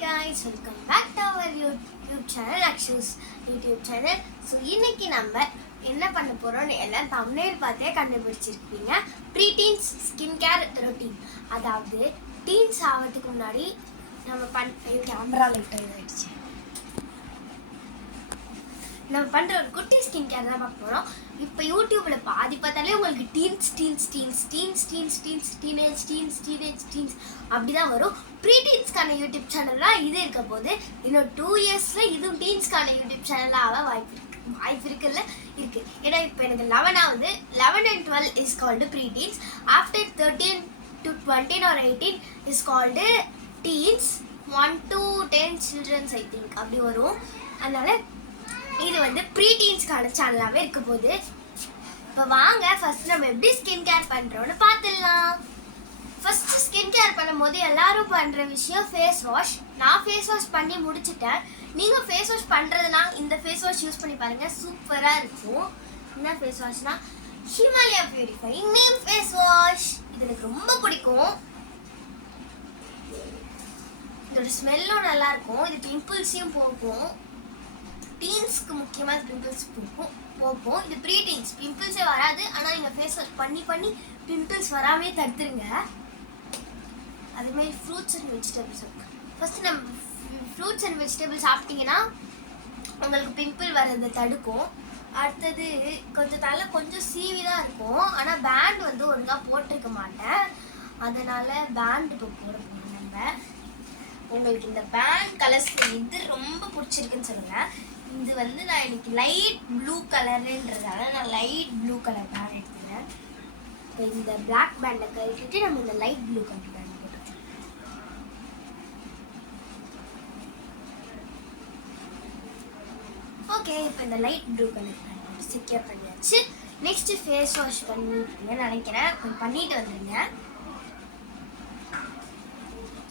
guys, welcome back to our YouTube channel, Akshus YouTube channel. So இன்னைக்கு நம்ம என்ன பண்ண போறோம்னு எல்லாம் thumbnail பார்த்தே கண்டுபிடிச்சிருப்பீங்க. Preteens skincare routine. அதாவது டீன்ஸ் ஆவதுக்கு முன்னாடி நம்ம கேமரா லைட் ஆயிடுச்சு. நம்ம பண்ற ஒரு குட்டி ஸ்கின் கேர் தான் பார்க்க போறோம். இப்போ யூடியூப்ல பாதி பார்த்தாலே உங்களுக்கு டீனேஜ் அப்படிதான் வரும். ப்ரீடீன்ஸ்க்கான யூடியூப் சேனல்லாம் இது இருக்க போது இன்னும் 2 இயர்ஸ்ல இதுவும் டீன்ஸ்க்கான யூடியூப் சேனலாக வாய்ப்பு இருக்குல்ல இருக்கு. ஏன்னா இப்போ எனக்கு 11 and 12 is called preteens. After 13 to 20 or 18 is called teens. 1 to 10 children I think அப்படி வரும். அதனால இது வந்து ப்ரீடீன்ஸ்க்கான சேனலாகவே இருக்க போது. இப்போ வாங்க ஃபர்ஸ்ட் நம்ம எப்படி ஸ்கின் கேர் பண்ணுறோன்னு பார்த்துடலாம். ஃபர்ஸ்ட் ஸ்கின் கேர் பண்ணும்போது எல்லாரும் பண்ணுற விஷயம் ஃபேஸ் வாஷ். நான் ஃபேஸ் வாஷ் பண்ணி முடிச்சுட்டேன். நீங்கள் ஃபேஸ் வாஷ் பண்ணுறதுனா இந்த ஃபேஸ் வாஷ் யூஸ் பண்ணி பாருங்கள், சூப்பராக இருக்கும். என்ன ஃபேஸ் வாஷ்னா Himalaya purifying neem face wash. இது எனக்கு ரொம்ப பிடிக்கும். இதோட ஸ்மெல்லும் நல்லாயிருக்கும். இது பிம்பிள்ஸையும் போகும். டீன்ஸ்க்கு முக்கியமாக பிம்பிள்ஸ் போகும். இது ப்ரீடீன்ஸ் பிம்பிள்ஸே வராது. ஆனால் நீங்கள் ஃபேஸ் வாஷ் பண்ணி பிம்பிள்ஸ் வராமே தடுத்துருங்க. அதுமாதிரி ஃப்ரூட்ஸ் அண்ட் வெஜிடபிள்ஸ் இருக்கு. ஃபஸ்ட்டு நம்ம ஃப்ரூட்ஸ் அண்ட் வெஜிடபிள்ஸ் சாப்பிட்டீங்கன்னா உங்களுக்கு பிம்பிள் வர்றது தடுக்கும். அடுத்தது கொஞ்சம் தலை கொஞ்சம் சீவி தான் இருக்கும். ஆனால் பேண்ட் வந்து ஒழுங்காக போட்டிருக்க மாட்டேன். அதனால் பேண்ட் இப்போ போட போகிறோம். நம்ம உங்களுக்கு இந்த பேண்ட் கலர்ஸ் இது ரொம்ப பிடிச்சிருக்குன்னு சொல்லுங்கள். இது வந்து நான் எனக்கு லைட் ப்ளூ கலருன்றதால நான் லைட் ப்ளூ கலர் பேண்ட் எடுத்துக்கிறேன். இப்போ இந்த பிளாக் பேண்டை கழிச்சுட்டு நம்ம இந்த லைட் ப்ளூ கலர் பேண்ட் போட்டுக்கலாம். ஓகே, இப்போ இந்த light blue colour pant secure பண்ணியாச்சு. நெக்ஸ்ட் ஃபேஸ் வாஷ் பண்ணிருக்கீங்கன்னு நினைக்கிறேன். கொஞ்சம் பண்ணிட்டு வந்துடுங்க.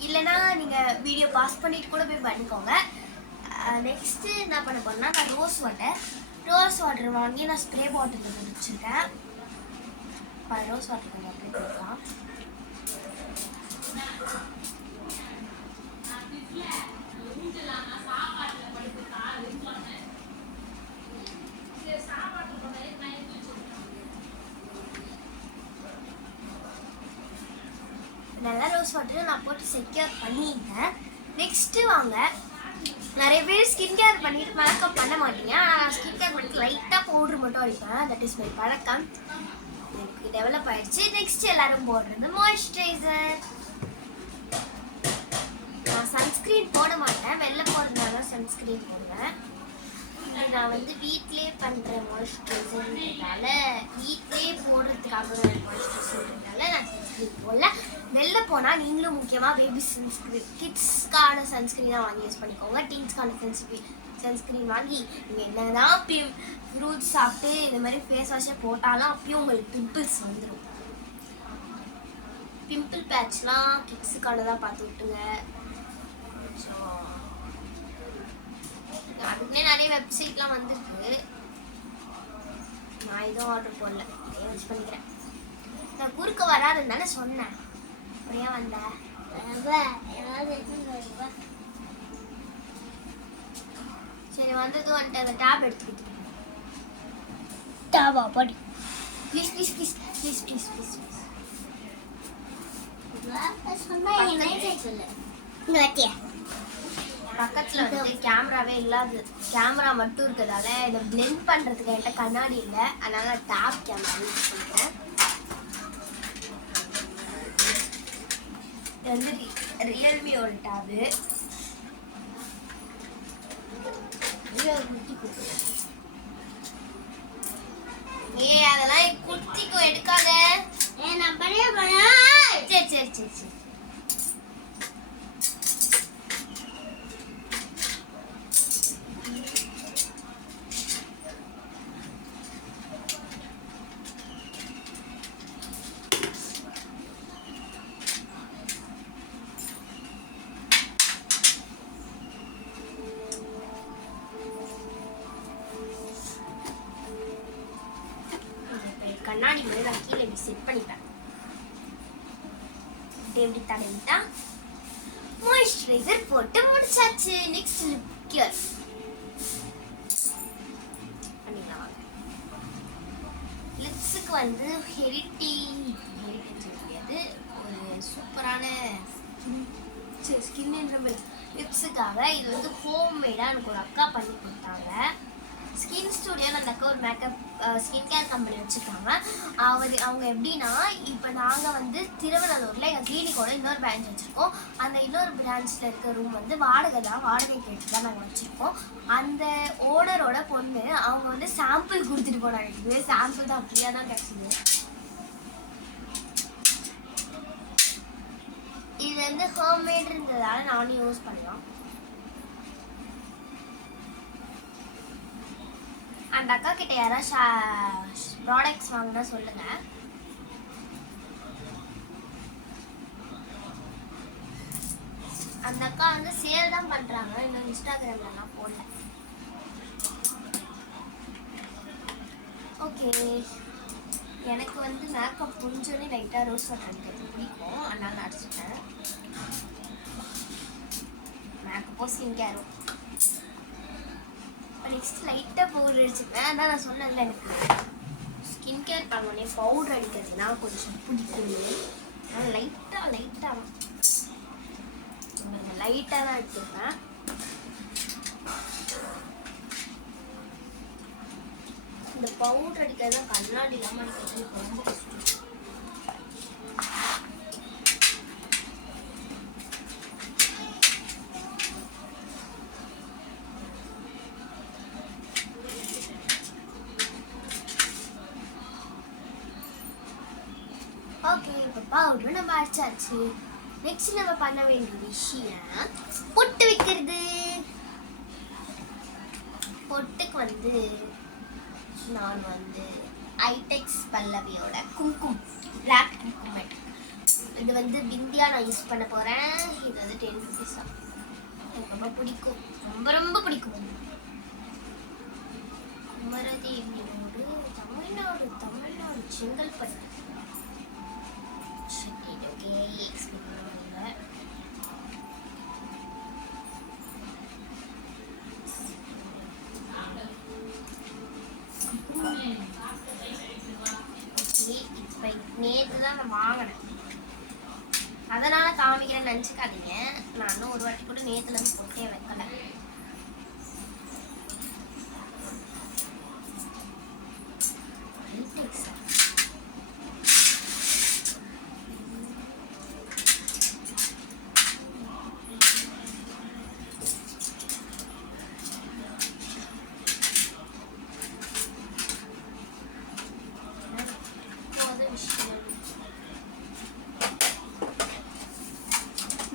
இல்லைனா நீங்கள் வீடியோ பாஸ் பண்ணிட்டு கூட போய் பண்ணிக்கோங்க. நெக்ஸ்ட்டு என்ன பண்ண போறேன்னா நான் ரோஸ் வாட்டர் வாங்கி நான் ஸ்ப்ரே பாட்டிலில் வச்சுருக்கேன். ரோஸ் வாட்டர் கொஞ்சம் அப்படியே கொடுக்கலாம். நல்லா ரோஸ் வாட்டர் நான் போட்டு செக்யூர் பண்ணிட்டேன். நெக்ஸ்ட்டு வாங்க, நிறைய பேர் ஸ்கின் கேர் பண்ணிட்டு மேக்கப் பண்ண மாட்டீங்க. ஆனால் நான் ஸ்கின் கேர் பண்ணிட்டு லைட்டாக பவுட்ரு மட்டும் அடிப்பேன். தட் இஸ் மை பழக்கம். எனக்கு டெவலப் ஆகிடுச்சு. நெக்ஸ்ட் எல்லாரும் போடுறது மாய்ஸ்சரைசர். நான் சன்ஸ்க்ரீன் போட மாட்டேன். வெளில போகிறதுனால தான் சன்ஸ்க்ரீன் போடுவேன். இது நான் வந்து வீட்டிலே பண்ணுற மாய்ஸ்சரைசர்ன்றதால வீட்டிலே போடுறதுக்காக மாய்ஸ்சரைசர்ன்றதால நான் சன்ஸ்க்ரீன் போடல. வெளில போனால் நீங்களும் முக்கியமாக பேபி சன்ஸ்க்ரீன் கிட்ஸ்க்கான சன்ஸ்க்ரீனாக வாங்கி யூஸ் பண்ணிக்கோங்க. டீன்ஸ்க்கான சன்ஸ்க்ரீன் வாங்கி நீங்கள் என்ன தான் ஃப்ரூட்ஸ் சாப்பிட்டு இந்த மாதிரி ஃபேஸ் வாஷை போட்டாலும் அப்பயும் உங்களுக்கு பிம்பிள்ஸ் வந்துடும். பிம்பிள் பேட்ச்லாம் கிட்ஸுக்கானதாக பார்த்து விட்டுங்க. ஸோ அதுக்குன்னே நிறைய வெப்சைட்லாம் வந்துருக்கு. நான் எதுவும் ஆர்டர் போடல, யூஸ் பண்ணிக்கிறேன். நான் குறுக்க வராதுன்னு தானே சொன்னேன். அப்படியே வந்த சரி வந்தது வந்துட்டு அந்த டேப் எடுத்துக்கிட்டு டேபா படி please please please please please please பக்கத்தில் வந்து கேமராவே இல்லாது, கேமரா மட்டும் இருக்கிறதால இதை பிளெண்ட் பண்ணுறதுக்கு என்கிட்ட கண்ணாடி இல்லை. அதனால நான் டேப் கேமரா யூஸ் பண்ணுறேன். இது வந்து ரியல்மியோட டேபு. அதெல்லாம் குத்திக்கும், எடுக்காத. சரி சரி சரி சரி கண்ணாடி வந்து நான் கீழே இப்படி செட் பண்ணிப்பேன். இப்படி எப்படி தடவிட்டா மாய்ஸ்சரைசர் போட்டு முடிச்சாச்சு. நெக்ஸ்ட் லிப் கேர் பண்ணிடலாம். லிப்ஸுக்கு வந்து ஹெரிட்டேஜ் முடியாது, ஒரு சூப்பரான ஸ்கின் லிப்ஸுக்காக இது வந்து ஹோம்மேடாக எனக்கு ஒரு அக்கா பண்ணி கொடுத்தாங்க. ஸ்கின் ஸ்டுடியோன்னு அந்த அக்கா ஒரு மேக்கப் ஸ்கின் கேர் கம்பெனி வச்சுருக்காங்க. அவங்க எப்படின்னா, இப்போ நாங்கள் வந்து திருவண்ணூரில் எங்கள் கிளினிக்கோட இன்னொரு பிரான்ச் வச்சுருக்கோம். அந்த இன்னொரு பிரான்ச்சில் இருக்க ரூம் வந்து வாடகை கேட்டு தான் நாங்கள் வச்சுருக்கோம். அந்த ஓனரோட பொண்ணு அவங்க வந்து சாம்பிள் கொடுத்துட்டு போனாங்க. இதுவே சாம்பிள் தான், அப்படியே தான் கிடச்சிது. இது வந்து ஹோம்மேட் இருந்ததால நானும் யூஸ் பண்ணலாம். அந்த அக்கா கிட்ட யாராவது ப்ராடக்ட்ஸ் வாங்கினா சொல்லுங்க. அந்த அக்கா வந்து சேல் தான் பண்றாங்க, இன்னும் இன்ஸ்டாகிராம்லாம் போடல. ஓகே, எனக்கு வந்து மேக்கப் கொஞ்சோன்னே லைட்டாக ரோஸ் வாட்டர் அடிக்கிறது பிடிக்கும், அதனால அடிச்சுட்டேன். மேக்கப்போ ஸ்கின் கேரும் நெக்ஸ்ட் லைட்டாக பவுடர் அடிச்சுப்பேன். அதான் நான் சொன்னேன்ல, எனக்கு ஸ்கின் கேர் பண்ணோடனே பவுடர் அடிக்கிறதுனா கொஞ்சம் பிடிக்கும். நான் லைட்டாக தான் அடிச்சிருப்பேன். இந்த பவுடர் அடிக்கிறது தான் கண்ணாடி இல்லாமல் அடிக்கிறது எனக்கு ரொம்ப கஷ்டம். ஓகே, இப்போ பவுடர் நம்ம அடிச்சாச்சு. நெக்ஸ்ட் நம்ம பண்ண வேண்டிய விஷயம் பொட்டு வைக்கிறது. பொட்டுக்கு வந்து நான் வந்து ஐடெக்ஸ் பல்லவியோட குங்குமம், பிளாக் குங்குமம், இது வந்து பிந்தியா நான் யூஸ் பண்ண போகிறேன். இது வந்து 10 rupees தான். எனக்கு ரொம்ப பிடிக்கும், ரொம்ப பிடிக்கும். குமரதேவியோடு தமிழ்நாடு செங்கல்பட்டு. நேற்று தான் நான் வாங்கினேன், அதனால காமிக்கிறேன்னு நினச்சிக்காதீங்க. நான் இன்னும் ஒரு வாட்டி கூட நேற்றுல இருந்து போட்டே வைக்கல.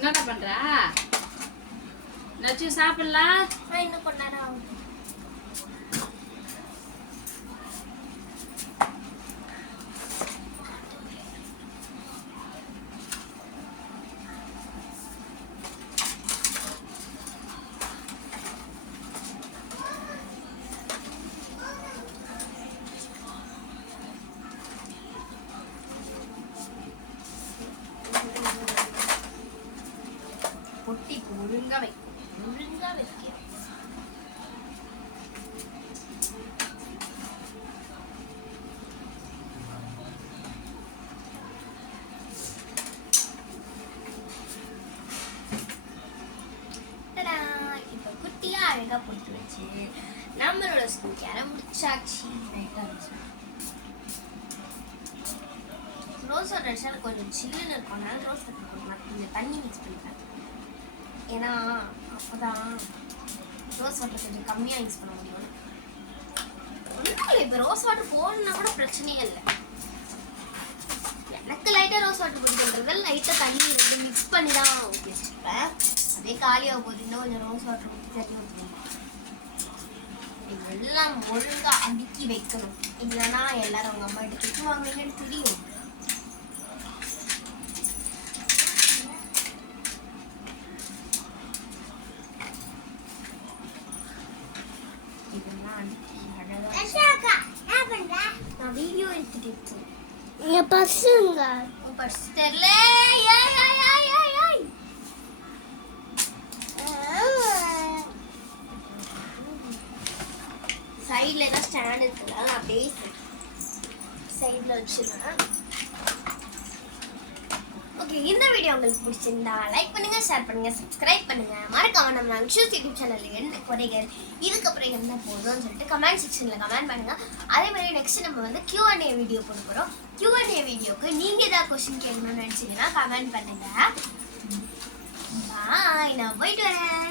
என்னடா பண்ற? நச்சு சாப்பிடலாம். இன்னும் கொஞ்ச நேரம் ஆகும். பொட்டி ஒழுங்கா வைக்க இப்போ குட்டியா அழகா பொட்டு வச்சு நம்மளோட ஸ்கின் கேரை முடிச்சாச்சு. ரோஸ் வாட்டர் அடிச்சா கொஞ்சம் சில்லுன்னு இருக்கும், அதனால ரோஸ் வாட்டர் கொஞ்சம் தண்ணி மிக்ஸ் பண்ணிப்பேன். ஏன்னா அப்போதான் ரோஸ் வாட்டர் கொஞ்சம் கம்மியாக யூஸ் பண்ண முடியும். ஒன்றும் இல்லை, இப்போ ரோஸ் வாட்டர் போடணுன்னா கூட பிரச்சனையே இல்லை. எனக்கு லைட்டாக ரோஸ் வாட்டர் பிடிக்கிறது, லைட்டாக தண்ணி ரெண்டு மிக்ஸ் பண்ணி தான் வச்சுருப்பேன். அதே காலியாக போகுது, இன்னும் கொஞ்சம் ரோஸ் வாட்டர் ஊற்றி தண்ணி ஊற்றணும். இதெல்லாம் ஒழுங்காக அடுக்கி வைக்கணும், இல்லைன்னா எல்லாரும் அவங்க அம்மா கிட்ட திட்டுவாங்கன்னு தெரியும். நான் வீடியோ எடுத்துட்டு என் பர்ஸுங்க பர்ஸ் தெரியல. சைடில் தான் ஸ்டாண்ட் இருக்குல்ல அதான் அப்படியே சைடில் வச்சுருவேன். ஓகே, இந்த வீடியோ உங்களுக்கு பிடிச்சிருந்தா லைக் பண்ணுங்க, ஷேர் பண்ணுங்க, சப்ஸ்கிரைப் பண்ணுங்க. மறக்காம நம்ம அன்ஷூஸ் யூடியூப் சேனலில் என்ன குறைகள் இதுக்கப்புறம் என்ன போதும்னு சொல்லிட்டு கமெண்ட் செக்ஷனில் கமெண்ட் பண்ணுங்க. அதே மாதிரி நெக்ஸ்ட் நம்ம வந்து Q&A வீடியோ போட போகிறோம். Q&A வீடியோக்கு நீங்கள் ஏதாவது கொஸ்டின் கேட்கணும்னு நினச்சிங்கன்னா கமெண்ட் பண்ணுங்க. பாய், நான் போயிட்டு வரேன்.